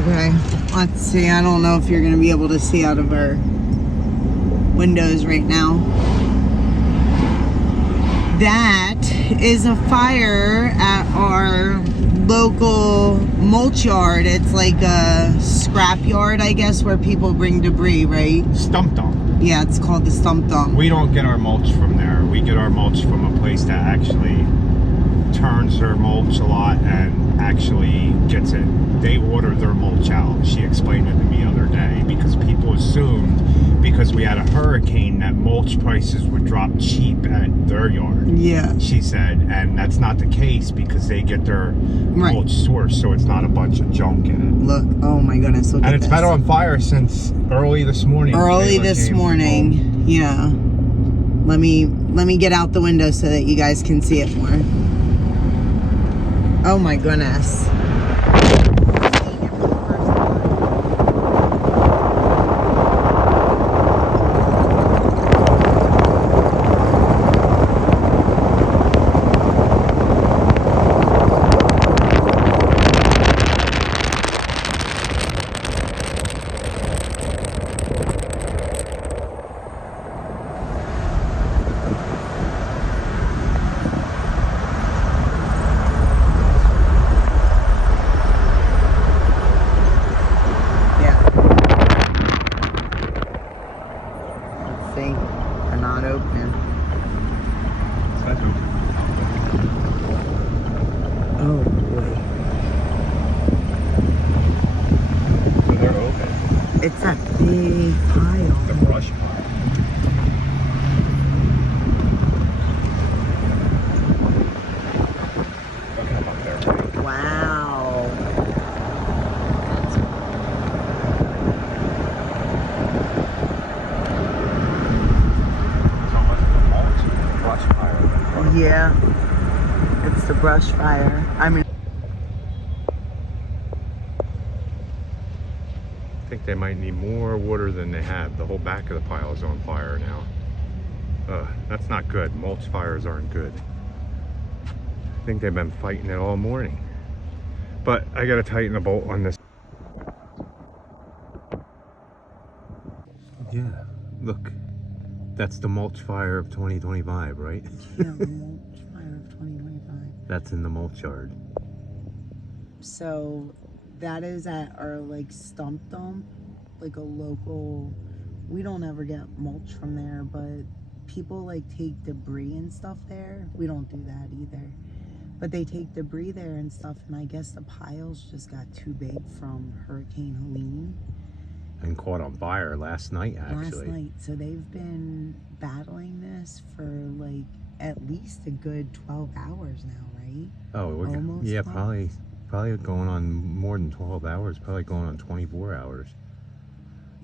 Okay, let's see. I don't know if you're going to be able to see out of our windows right now. That is a fire at our local mulch yard. It's like a scrap yard, I guess, where people bring debris, right? Stump dump. Yeah, it's called the stump dump. We don't get our mulch from there. We get our mulch from a place that actually turns their mulch a lot and actually gets it. They order their mulch out. She explained it to me the other day because people assumed because we had a hurricane that mulch prices would drop cheap at their yard. Yeah. She said, and that's not the case because they get their mulch source, so it's not a bunch of junk in it. Look, oh my goodness, look at this. And it's been on fire since early this morning. Early this morning, yeah. Let me get out the window so that you guys can see it more. Oh my goodness. They're not opening. Oh boy. So they're open. It's a big pile. The brush pile. Look up there. Wow. Yeah, it's the brush fire. I mean, I think they might need more water than they have. The whole back of the pile is on fire now. That's not good. Mulch fires aren't good. I think they've been fighting it all morning. But I gotta tighten the bolt on this. Yeah, look. That's the mulch fire of 2025, right? Yeah, the mulch fire of 2025. That's in the mulch yard. So that is at our like stump dump, like a local. We don't ever get mulch from there, but people like take debris and stuff there. We don't do that either. But they take debris there and stuff, and I guess the piles just got too big from Hurricane Helene. And caught on fire last night, actually. Last night. So they've been battling this for like at least a good 12 hours now, right? Oh, almost. Yeah, 12? probably going on more than 12 hours. Probably going on 24 hours.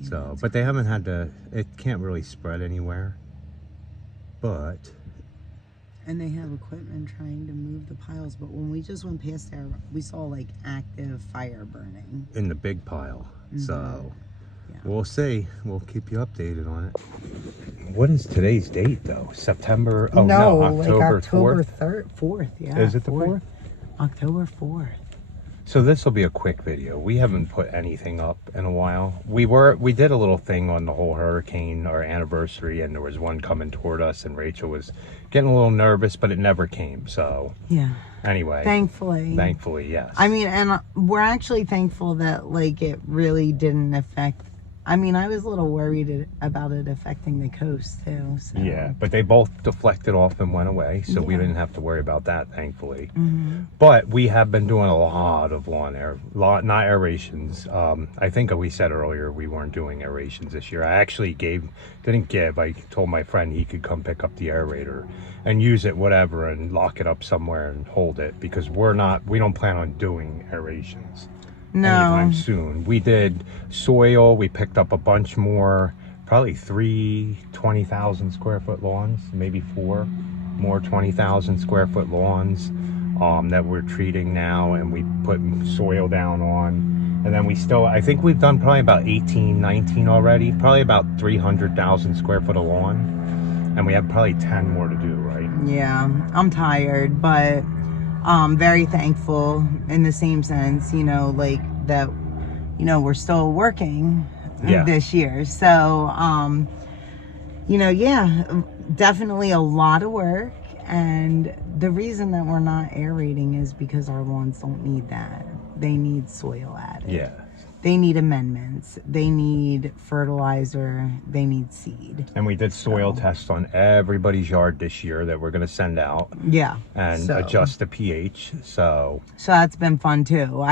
Yeah, So, but they haven't had to. It can't really spread anywhere. But. And they have equipment trying to move the piles. But when we just went past there, we saw like active fire burning In the big pile. Mm-hmm. So. Yeah. We'll see. We'll keep you updated on it. What is today's date, though? September? Oh, no, October 4th. Yeah. Is it the 4th? October 4th. So this will be a quick video. We haven't put anything up in a while. We did a little thing on the whole hurricane, our anniversary, and there was one coming toward us, and Rachel was getting a little nervous, but it never came. So yeah. Anyway. Thankfully, yes. I mean, and we're actually thankful that like it really didn't affect. I mean, I was a little worried about it affecting the coast too. So. Yeah, but they both deflected off and went away, so we didn't have to worry about that, thankfully. Mm-hmm. But we have been doing a lot of not aerations. I think we said earlier we weren't doing aerations this year. I actually I told my friend he could come pick up the aerator and use it, whatever, and lock it up somewhere and hold it, because we don't plan on doing aerations. No. Anytime soon. We did soil. We picked up a bunch more, probably 3 20,000 square foot lawns, maybe 4 more 20,000 square foot lawns that we're treating now, and we put soil down on. And then I think we've done probably about 18, 19 already, probably about 300,000 square foot of lawn. And we have probably 10 more to do, right? Yeah, I'm tired, but very thankful in the same sense, like that we're still working Yeah. this year. So, yeah, definitely a lot of work. And the reason that we're not aerating is because our lawns don't need that. They need soil added. Yeah. They need amendments. They need fertilizer. They need seed. And we did soil tests on everybody's yard this year that we're going to send out. Yeah. And adjust the pH. So that's been fun too.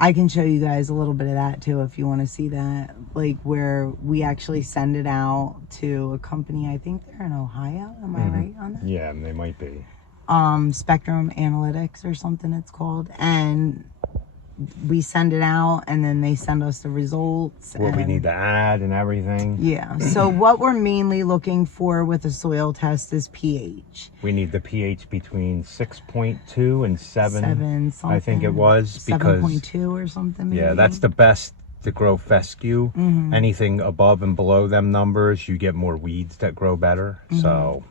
I can show you guys a little bit of that too if you want to see that. Like where we actually send it out to a company, I think they're in Ohio. Am I right on that? yeah, they might be. Spectrum Analytics or something it's called. And we send it out and then they send us the results. What we need to add and everything. Yeah. So what we're mainly looking for with a soil test is pH. We need the pH between 6.2 and 7. 7 something. I think it was. Because 7.2 or something maybe. Yeah, that's the best to grow fescue. Anything above and below them numbers, you get more weeds that grow better. So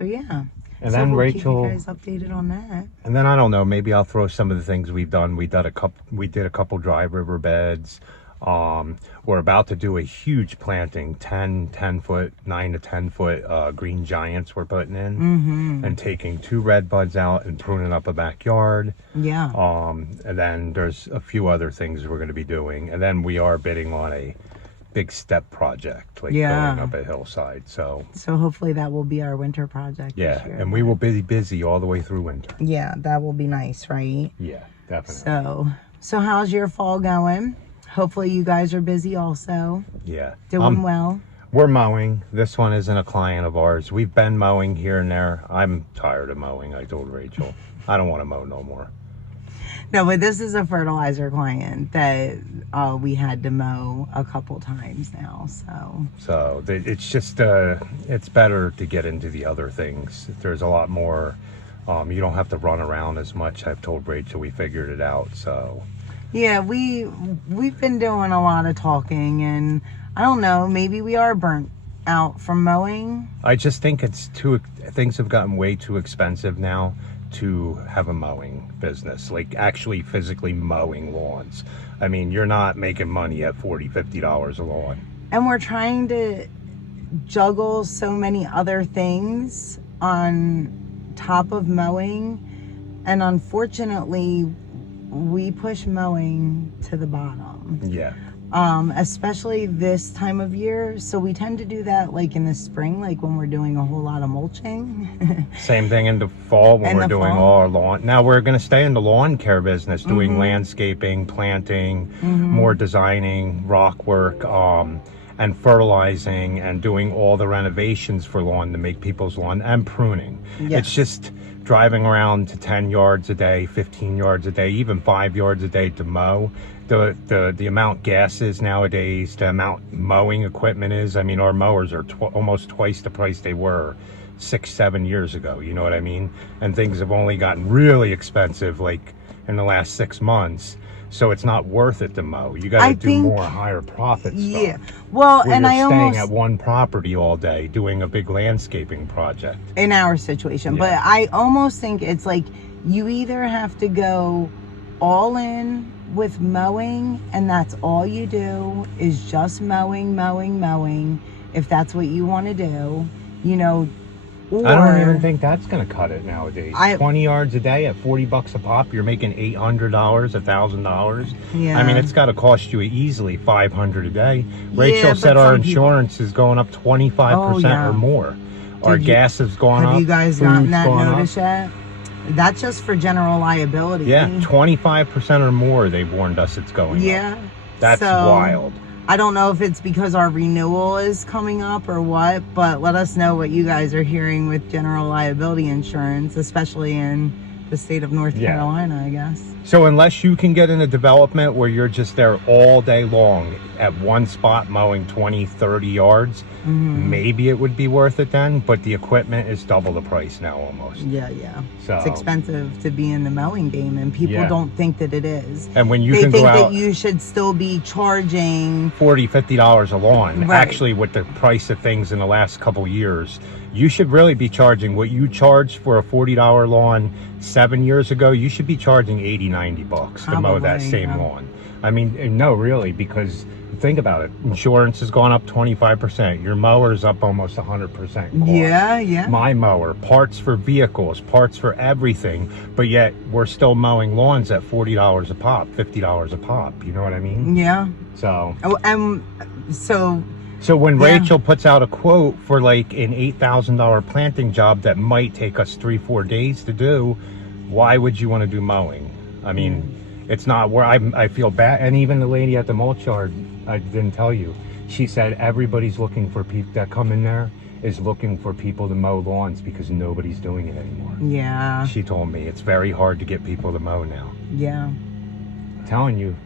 yeah. And so then we'll Rachel, keep you guys updated on that. And then I don't know, maybe I'll throw some of the things we've done. We did a couple dry river beds. We're about to do a huge planting, 10 foot, 9 to 10 foot green giants we're putting in, and taking 2 red buds out and pruning up a backyard. Yeah. And then there's a few other things we're going to be doing, and then we are bidding on a big step project, like going up a hillside. So hopefully that will be our winter project this year. And we will be busy all the way through winter. Yeah, that will be nice, right? Yeah, definitely. So how's your fall going? Hopefully you guys are busy also. Yeah. Doing well. We're mowing. This one isn't a client of ours. We've been mowing here and there. I'm tired of mowing, I told Rachel. I don't want to mow no more. No, but this is a fertilizer client that we had to mow a couple times now. So it's just, it's better to get into the other things. There's a lot more, you don't have to run around as much. I've told Rachel we figured it out, so. Yeah, we've been doing a lot of talking, and I don't know, maybe we are burnt out from mowing. I just think things have gotten way too expensive now to have a mowing business, like actually physically mowing lawns. I mean, you're not making money at $40-50 a lawn. And we're trying to juggle so many other things on top of mowing, and unfortunately we push mowing to the bottom. Yeah. Especially this time of year. So we tend to do that like in the spring, like when we're doing a whole lot of mulching. Same thing in the fall when we're doing all our lawn. Now we're going to stay in the lawn care business, doing landscaping, planting, more designing, rock work, and fertilizing, and doing all the renovations for lawn to make people's lawn, and pruning. Yes. It's just driving around to 10 yards a day, 15 yards a day, even 5 yards a day to mow. The amount gas is nowadays, the amount mowing equipment is. I mean, our mowers are almost twice the price they were 6-7 years ago. You know what I mean? And things have only gotten really expensive, like in the last 6 months. So it's not worth it to mow. You got to do more higher profit stuff. Yeah. Well, where and you're staying at one property all day doing a big landscaping project. In our situation. Yeah. But I almost think it's like you either have to go all in with mowing, and that's all you do is just mowing, if that's what you want to do, or I don't even think that's going to cut it nowadays. 20 yards a day at $40 a pop, you're making $800, $1,000. Yeah. I mean, it's got to cost you easily $500 a day. Rachel said our insurance is going up 25% or more. Our gas has gone up. Have you guys gotten that notice yet? That's just for general liability. Yeah, 25% or more they've warned us it's going up. Yeah. That's wild. I don't know if it's because our renewal is coming up or what, but let us know what you guys are hearing with general liability insurance, especially in the state of North Carolina, I guess. So unless you can get in a development where you're just there all day long at one spot mowing 20, 30 yards, maybe it would be worth it then, but the equipment is double the price now almost. Yeah. So it's expensive to be in the mowing game, and people don't think that it is. And when you they can think go out, that you should still be charging $40-50 a lawn. Actually, with the price of things in the last couple years, You should really be charging what you charged for a $40 lawn 7 years ago. You should be charging 80, 90 bucks to mow that same lawn. I mean, no, really, because think about it. Insurance has gone up 25%. Your mower's up almost 100%. Yeah. My mower, parts for vehicles, parts for everything, but yet we're still mowing lawns at $40 a pop, $50 a pop. You know what I mean? Yeah. So. Oh, So when Rachel puts out a quote for like an $8,000 planting job that might take us 3-4 days to do, why would you want to do mowing? I mean, it's not where I feel bad. And even the lady at the mulch yard, I didn't tell you, she said everybody's looking for people that come in there is looking for people to mow lawns because nobody's doing it anymore. Yeah. She told me it's very hard to get people to mow now. Yeah. I'm telling you.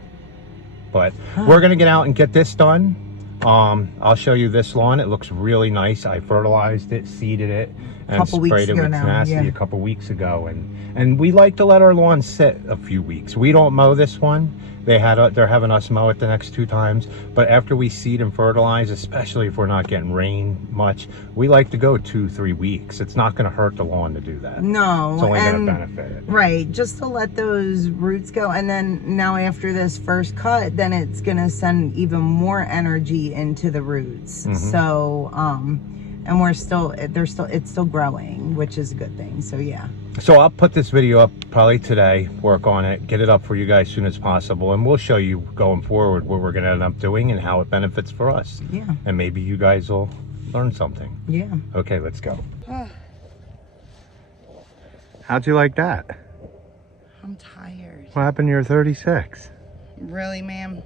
But we're going to get out and get this done. I'll show you this lawn. It looks really nice. I fertilized it, seeded it, and sprayed it with tenacity a couple weeks ago. And we like to let our lawn sit a few weeks. We don't mow this one. They're having us mow it the next 2 times. But after we seed and fertilize, especially if we're not getting rain much, we like to go 2-3 weeks. It's not going to hurt the lawn to do that. No. It's only going to benefit it. Right. Just to let those roots go. And then now after this first cut, then it's going to send even more energy into the roots. So, and it's still growing, which is a good thing. So yeah. So I'll put this video up probably today, work on it, get it up for you guys as soon as possible, and we'll show you going forward what we're going to end up doing and how it benefits for us. Yeah. And maybe you guys will learn something. Yeah. Okay, let's go. How'd you like that? I'm tired. What happened to your 36? Really, ma'am?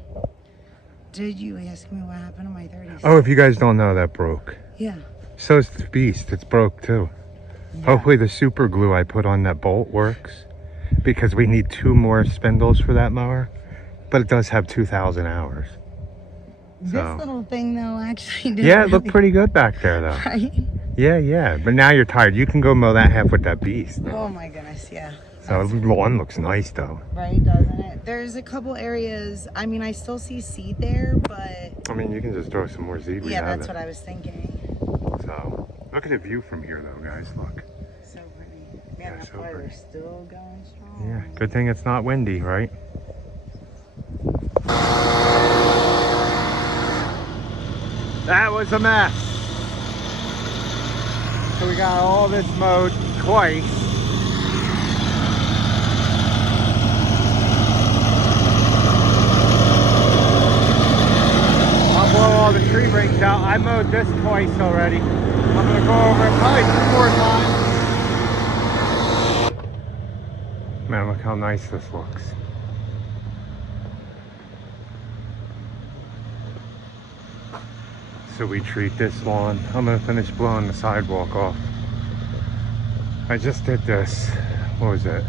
Did you ask me what happened to my 36? Oh, if you guys don't know, that broke. Yeah. So's the beast. It's broke too. Yeah. Hopefully the super glue I put on that bolt works, because we need 2 more spindles for that mower, but it does have 2,000 hours. This little thing though actually did it looked pretty good back there though. Right? Yeah, but now you're tired. You can go mow that half with that beast. Oh my goodness, yeah. So the lawn looks nice though. Right, doesn't it? There's a couple areas, I mean, I still see seed there, but... I mean, you can just throw some more seed. Yeah, that's what I was thinking. So, look at the view from here though, guys, look. So pretty. Man, that fire's still going strong. Yeah, good thing it's not windy, right? That was a mess. So we got all this mowed twice. I'll blow all the tree rings out. I mowed this twice already. I'm gonna go over it probably 2 more times. Man, look how nice this looks. So we treat this lawn. I'm gonna finish blowing the sidewalk off. I just did this. What was it?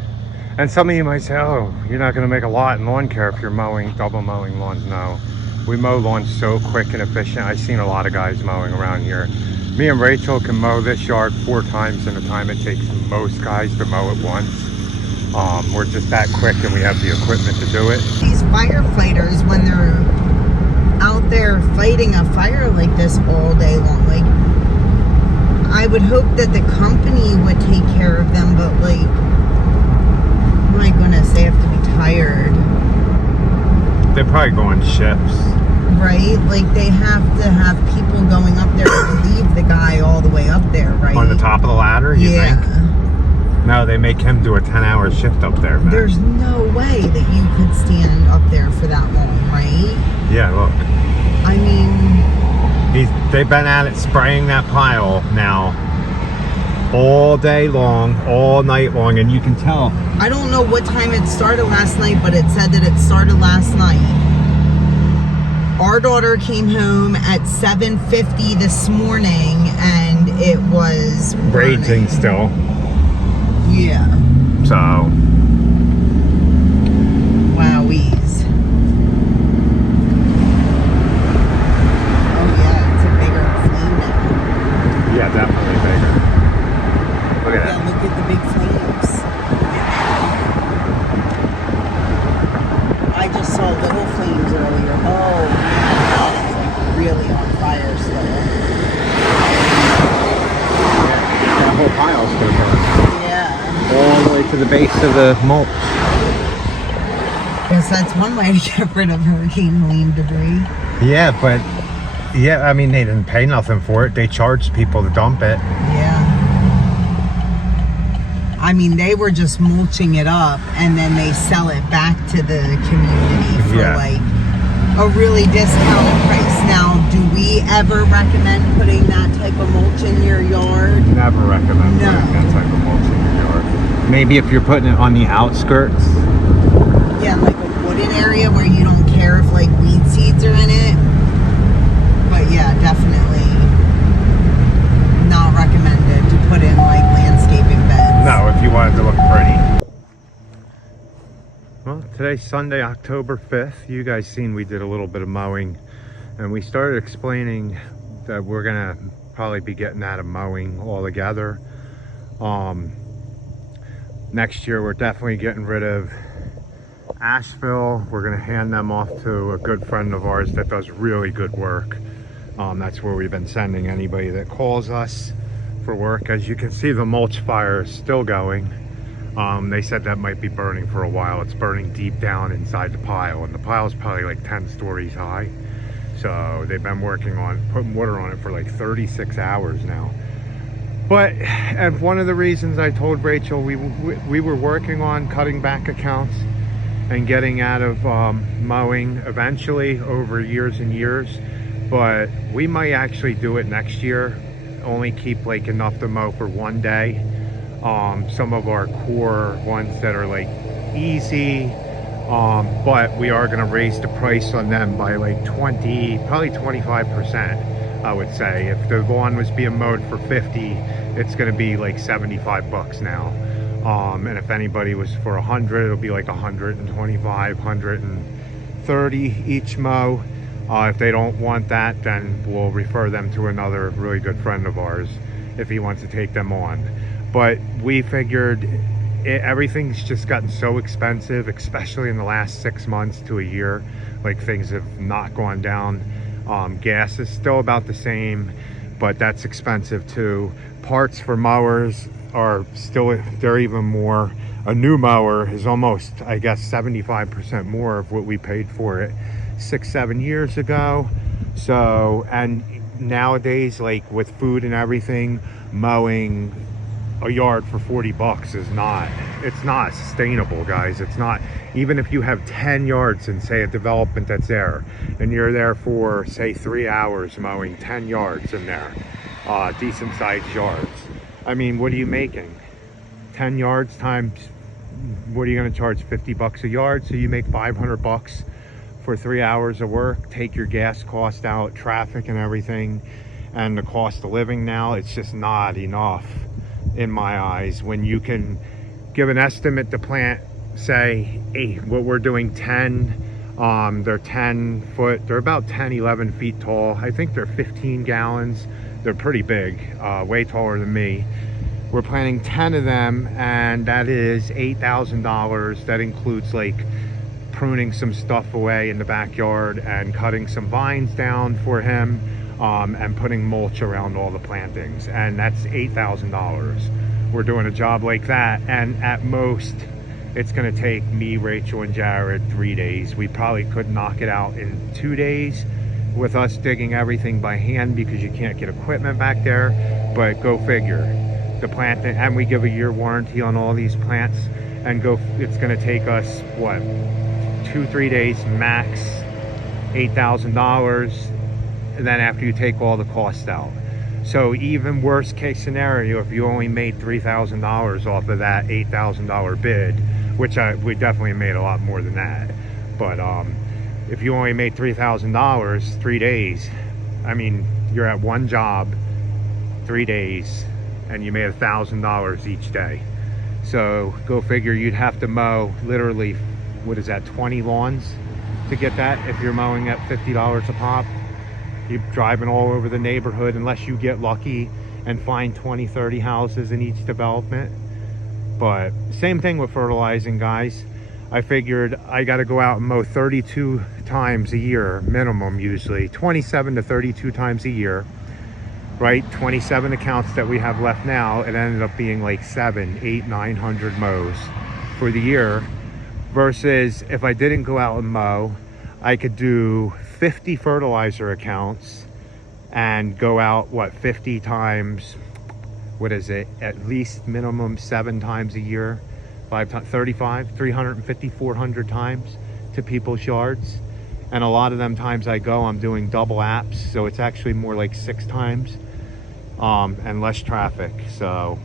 And some of you might say, oh, you're not gonna make a lot in lawn care if you're double mowing lawns. No, we mow lawns so quick and efficient. I've seen a lot of guys mowing around here. Me and Rachel can mow this yard 4 times in the time it takes most guys to mow it once. We're just that quick and we have the equipment to do it. These firefighters, when they're out there fighting a fire like this all day long, like, I would hope that the company would take care of them, but like, my goodness, they have to be tired. They're probably going shifts. Right? Like, they have to have people going up there to leave the guy all the way up there, right? On the top of the ladder, you think? No, they make him do a 10-hour shift up there, man. There's no way that you could stand up there for that long, right? Yeah, look. I mean... They've been at it spraying that pile now all day long, all night long, and you can tell. I don't know what time it started last night, but it said that it started last night. Our daughter came home at 7:50 this morning, and it was raging still. Yeah. So. Wowies. Oh yeah, it's a bigger flame now. Yeah, definitely bigger. Look at that. Yeah, look at the big flames. I just saw little flames earlier. Oh, man, it's like really on fire still. Yeah, to the base of the mulch. Guess that's one way to get rid of hurricane Helene debris. Yeah, but yeah, I mean, they didn't pay nothing for it. They charged people to dump it. Yeah. I mean, they were just mulching it up and then they sell it back to the community for like a really discounted price. Now, do we ever recommend putting that type of mulch in your yard? Never recommend putting that type of mulch in your yard. Maybe if you're putting it on the outskirts. Yeah, like a wooded area where you don't care if like weed seeds are in it. But yeah, definitely not recommended to put in like landscaping beds. No, if you wanted to look pretty. Well, today's Sunday, October 5th. You guys seen we did a little bit of mowing, and we started explaining that we're gonna probably be getting out of mowing altogether. Next year we're definitely getting rid of Asheville. We're gonna hand them off to a good friend of ours that does really good work. That's where we've been sending anybody that calls us for work. As you can see, the mulch fire is still going. They said that might be burning for a while. It's burning deep down inside the pile, and the pile is probably like 10 stories high. So they've been working on putting water on it for like 36 hours now. But, and one of the reasons I told Rachel we were working on cutting back accounts and getting out of mowing eventually over years and years, but we might actually do it next year. Only keep like enough to mow for one day. Some of our core ones that are like easy, but we are going to raise the price on them by like 20, probably 25%. I would say if the lawn was being mowed for 50, it's going to be like 75 bucks now. And if anybody was for 100, it'll be like 125, 130 each mow. If they don't want that, then we'll refer them to another really good friend of ours if he wants to take them on. But we figured everything's just gotten so expensive, especially in the last 6 months to a year. Like, things have not gone down. Gas is still about the same, but that's expensive too. Parts for mowers are still, they're even more. A new mower is almost, I guess, 75% more of what we paid for it 6-7 years ago. So, and nowadays, like with food and everything, mowing a yard for 40 bucks is not, it's not sustainable, guys. It's not. Even if you have 10 yards in, say, a development that's there, and you're there for, say, 3 hours mowing 10 yards in there, decent sized yards, I mean, what are you making? 10 yards times, what are you going to charge? 50 bucks a yard? So you make 500 bucks for 3 hours of work. Take your gas cost out, traffic and everything, and the cost of living now, it's just not enough in my eyes. When you can give an estimate to plant, say, hey, what we're doing 10, they're 10 foot, they're about 10, 11 feet tall. I think they're 15 gallons. They're pretty big, way taller than me. We're planting 10 of them, and that is $8,000. That includes like pruning some stuff away in the backyard and cutting some vines down for him, and putting mulch around all the plantings, and that's $8,000. We're doing a job like that, and at most it's going to take me, Rachel, and Jared 3 days. We probably could knock it out in 2 days with us digging everything by hand, because you can't get equipment back there. But go figure, the plant, and we give a year warranty on all these plants, and it's going to take us what, 2-3 days max, $8,000. And then after you take all the costs out. So even worst case scenario, if you only made $3,000 off of that $8,000 bid, which we definitely made a lot more than that, but if you only made $3,000 3 days, I mean, you're at one job 3 days and you made $1,000 each day. So go figure, you'd have to mow literally, what is that, 20 lawns to get that if you're mowing at $50 a pop. You're driving all over the neighborhood unless you get lucky and find 20-30 houses in each development. But same thing with fertilizing, guys. I figured I got to go out and mow 32 times a year minimum, usually 27 to 32 times a year. right? 27 accounts that we have left now. It ended up being like 7, 8, 900 mows for the year. Versus if I didn't go out and mow, I could do 50 fertilizer accounts and go out, what, 50 times, what is it, at least minimum 7 times a year, 5 times, 35, 350, 400 times to people's yards. And a lot of them times I go, I'm doing double apps, so it's actually more like 6 times, and less traffic. So,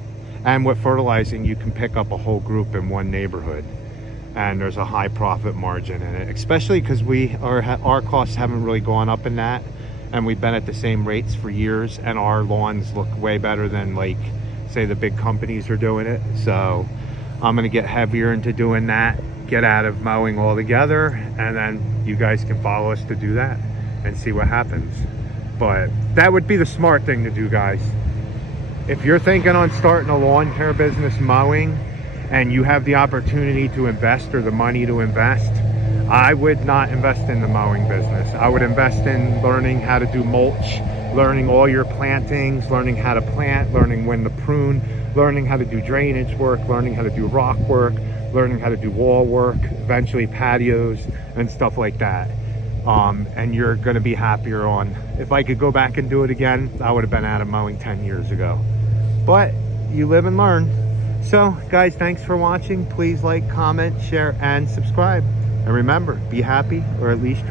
and with fertilizing, you can pick up a whole group in one neighborhood, and there's a high profit margin in it, especially because our costs haven't really gone up in that, and we've been at the same rates for years, and our lawns look way better than, like, say the big companies are doing it. So I'm gonna get heavier into doing that, get out of mowing altogether, and then you guys can follow us to do that and see what happens. But that would be the smart thing to do, guys. If you're thinking on starting a lawn care business, mowing, and you have the opportunity to invest or the money to invest, I would not invest in the mowing business. I would invest in learning how to do mulch, learning all your plantings, learning how to plant, learning when to prune, learning how to do drainage work, learning how to do rock work, learning how to do wall work, eventually patios and stuff like that. And you're gonna be happier on. If I could go back and do it again, I would have been out of mowing 10 years ago. But you live and learn. So guys, thanks for watching. Please like, comment, share, and subscribe. And remember, be happy, or at least try.